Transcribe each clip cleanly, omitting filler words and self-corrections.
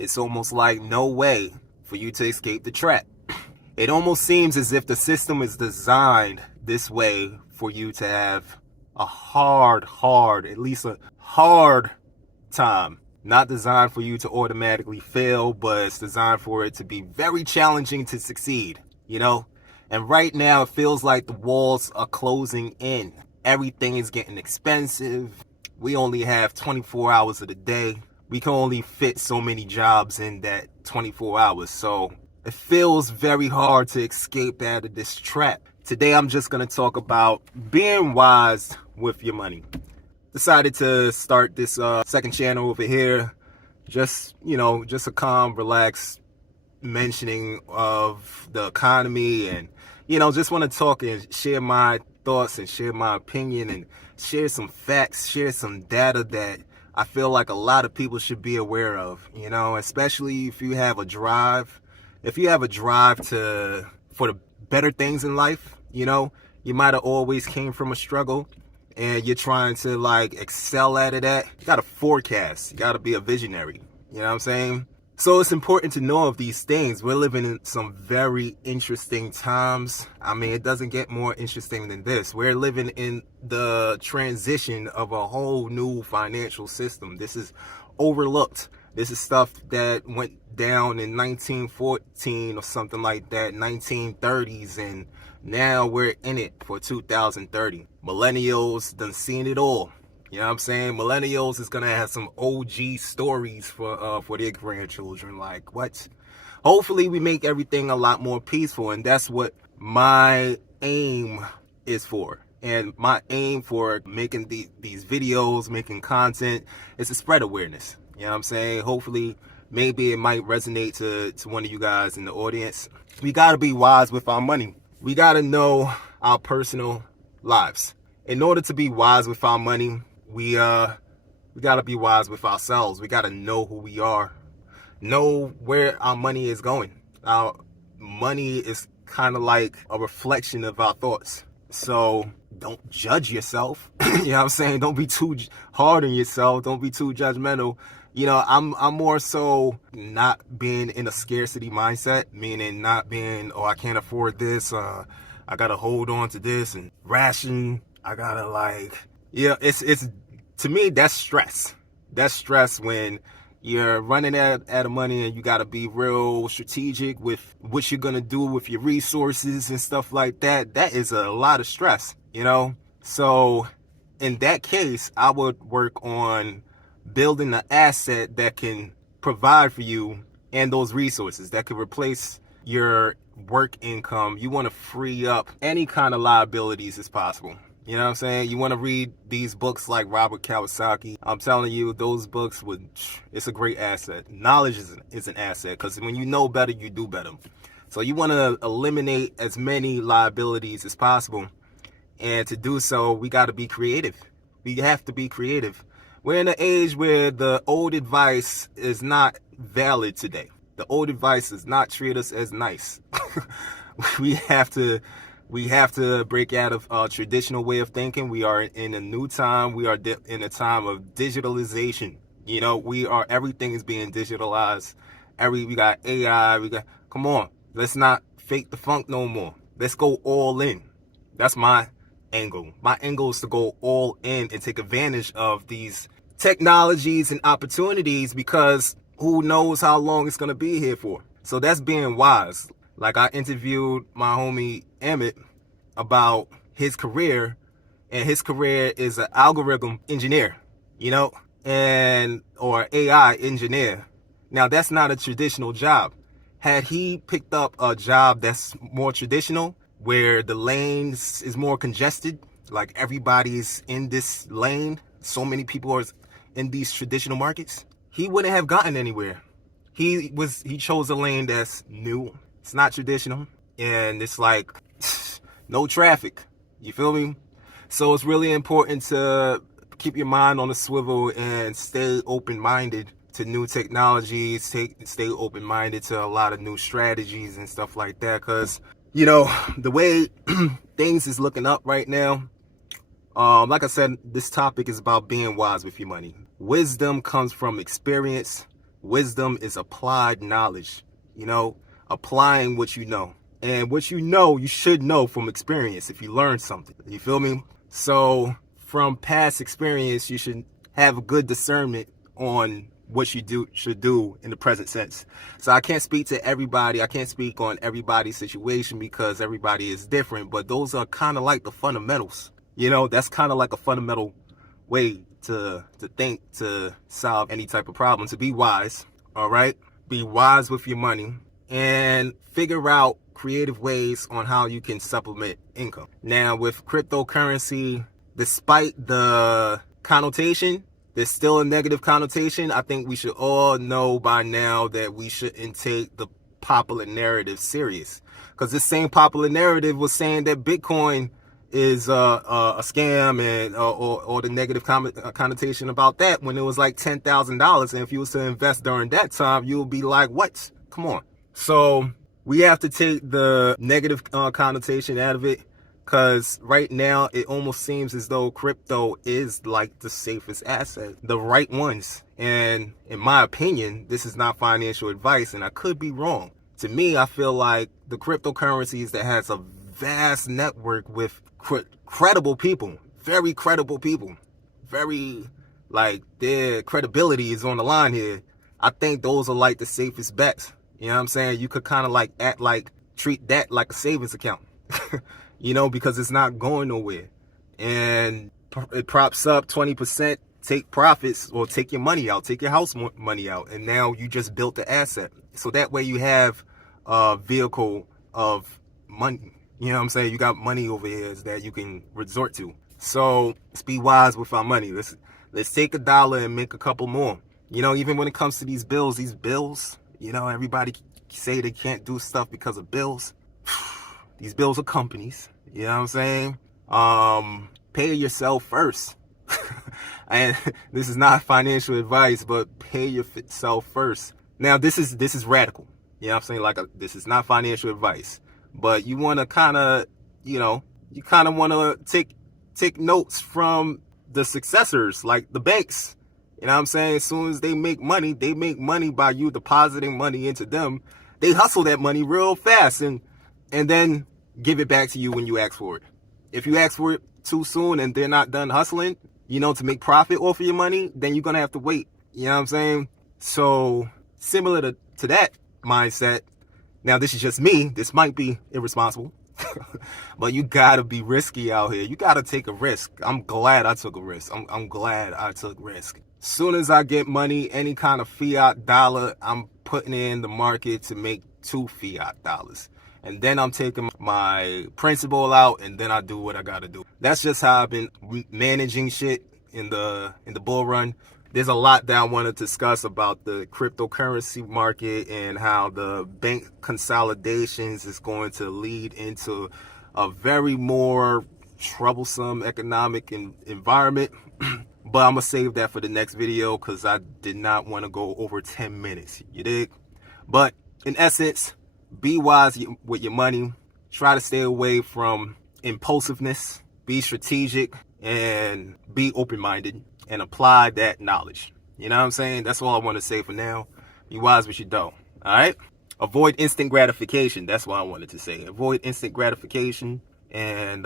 it's almost like no way for you to escape the trap. It almost seems as if the system is designed this way for you to have a at least a hard time. Not designed for you to automatically fail, but it's designed for it to be very challenging to succeed, you know? And right now, it feels like the walls are closing in. Everything is getting expensive. We only have 24 hours of the day. We can only fit so many jobs in that 24 hours. So it feels very hard to escape out of this trap. Today, I'm just going to talk about being wise with your money. Decided to start this second channel over here. Just a calm, relaxed mentioning of the economy, and just want to talk and share my thoughts and share my opinion and share some facts, share some data that I feel like a lot of people should be aware of, especially if you have a drive. If you have a drive for the better things in life, you might have always came from a struggle and you're trying to excel at it you got to forecast. You got to be a visionary. You know what I'm saying? So it's important to know of these things. We're living in some very interesting times. I mean, it doesn't get more interesting than this. We're living in the transition of a whole new financial system. This is overlooked. This is stuff that went down in 1914 or something like that, 1930s, and now we're in it for 2030. Millennials done seen it all. You know what I'm saying? Millennials is gonna have some OG stories for their grandchildren. Like what? Hopefully we make everything a lot more peaceful, and that's what my aim is for. And my aim for making these videos, making content, is to spread awareness. You know what I'm saying? Hopefully, maybe it might resonate to one of you guys in the audience. We gotta be wise with our money. We gotta know our personal lives. In order to be wise with our money, we gotta be wise with ourselves. We gotta know who we are, know where our money is going. Our money is kind of like a reflection of our thoughts. So don't judge yourself. You know what I'm saying? Don't be too hard on yourself. Don't be too judgmental. I'm more so not being in a scarcity mindset, meaning not being, I can't afford this. I gotta hold on to this and ration. I gotta it's to me, that's stress. That's stress when you're running out of money and you gotta be real strategic with what you're gonna do with your resources and stuff like that. That is a lot of stress, So in that case, I would work on building an asset that can provide for you and those resources that could replace your work income. You want to free up any kind of liabilities as possible. You know what I'm saying? You want to read these books like Robert Kiyosaki. I'm telling you, those books it's a great asset. Knowledge is an asset, because when you know better, you do better. So you want to eliminate as many liabilities as possible. And to do so, we got to be creative. We have to be creative. We're in an age where the old advice is not valid today. The old advice does not treat us as nice. We have to break out of a traditional way of thinking. We are in a new time. We are in a time of digitalization. Everything is being digitalized. We got AI. Come on, let's not fake the funk no more. Let's go all in. That's my angle. My angle is to go all in and take advantage of these technologies and opportunities, because who knows how long it's going to be here for. So that's being wise. Like, I interviewed my homie Emmett about his career, and his career is an algorithm engineer, or AI engineer. Now, that's not a traditional job. Had he picked up a job that's more traditional, where the lanes is more congested, like everybody's in this lane, so many people are in these traditional markets, he wouldn't have gotten anywhere. He chose a lane that's new. It's not traditional, and it's like no traffic. You feel me? So it's really important to keep your mind on the swivel and stay open-minded to new technologies, stay open-minded to a lot of new strategies and stuff like that, because the way things is looking up right now, like I said, this topic is about being wise with your money. Wisdom comes from experience. Wisdom is applied knowledge, you know, applying what you know. And what you know, you should know from experience if you learn something. You feel me? So from past experience, you should have a good discernment on what you should do in the present sense. So I can't speak to everybody. I can't speak on everybody's situation because everybody is different. But those are kind of like the fundamentals. You know, that's kind of like a fundamental way to think, to solve any type of problem, to be wise. All right? Be wise with your money and figure out creative ways on how you can supplement income. Now, with cryptocurrency, despite the connotation, there's still a negative connotation. I think we should all know by now that we shouldn't take the popular narrative serious. Because this same popular narrative was saying that Bitcoin is a scam, and or the negative connotation about that when it was like $10,000. And if you was to invest during that time, you would be like, what? Come on. So we have to take the negative connotation out of it, because right now it almost seems as though crypto is like the safest asset, the right ones. And in my opinion, this is not financial advice, and I could be wrong. To me, I feel like the cryptocurrencies that has a vast network with credible people, very credible people, very, like, their credibility is on the line here. I think those are like the safest bets. You know what I'm saying? You could kind of like treat that like a savings account, you know, because it's not going nowhere. And it props up 20%, take profits, or take your money out, take your house money out. And now you just built the asset. So that way you have a vehicle of money. You know what I'm saying? You got money over here that you can resort to. So let's be wise with our money. Let's take $1 and make a couple more. You know, even when it comes to these bills, you know, everybody say they can't do stuff because of bills. These bills are companies. You know what I'm saying? Pay yourself first. And this is not financial advice, but pay yourself first. Now, this is radical. You know what I'm saying? Like, this is not financial advice. But you want to kind of, you know, you kind of want to take notes from the successors, like the banks. You know what I'm saying? As soon as they make money by you depositing money into them. They hustle that money real fast and then give it back to you when you ask for it. If you ask for it too soon and they're not done hustling, you know, to make profit off of your money, then you're going to have to wait. You know what I'm saying? So similar to that mindset. Now, this is just me. This might be irresponsible, but you got to be risky out here. You got to take a risk. I'm glad I took a risk. I'm glad I took risk. Soon as I get money, any kind of fiat dollar, I'm putting it in the market to make 2 fiat dollars. And then I'm taking my principal out, and then I do what I got to do. That's just how I've been managing shit in the bull run. There's a lot that I want to discuss about the cryptocurrency market and how the bank consolidations is going to lead into a very more troublesome economic environment. But I'm going to save that for the next video because I did not want to go over 10 minutes. You dig? But in essence, be wise with your money. Try to stay away from impulsiveness. Be strategic and be open-minded and apply that knowledge. You know what I'm saying? That's all I want to say for now. Be wise with your dough. All right? Avoid instant gratification. That's what I wanted to say. Avoid instant gratification. And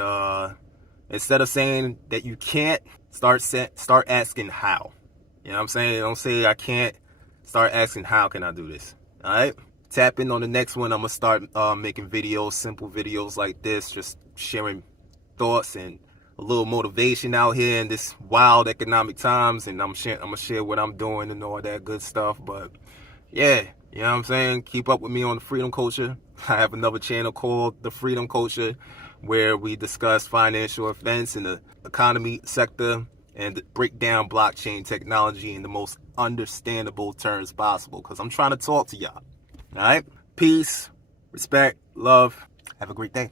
instead of saying that you can't, start asking how. You know what I'm saying? Don't say I can't. Start asking how can I do this. All right? Tap in on the next one. I'm going to start making videos, simple videos like this, just sharing thoughts and a little motivation out here in this wild economic times. And I'm gonna share what I'm doing and all that good stuff. But yeah, you know what I'm saying? Keep up with me on the Freedom Culture. I have another channel called The Freedom Culture where we discuss financial events in the economy sector and break down blockchain technology in the most understandable terms possible, because I'm trying to talk to y'all. All right? Peace, respect, love. Have a great day.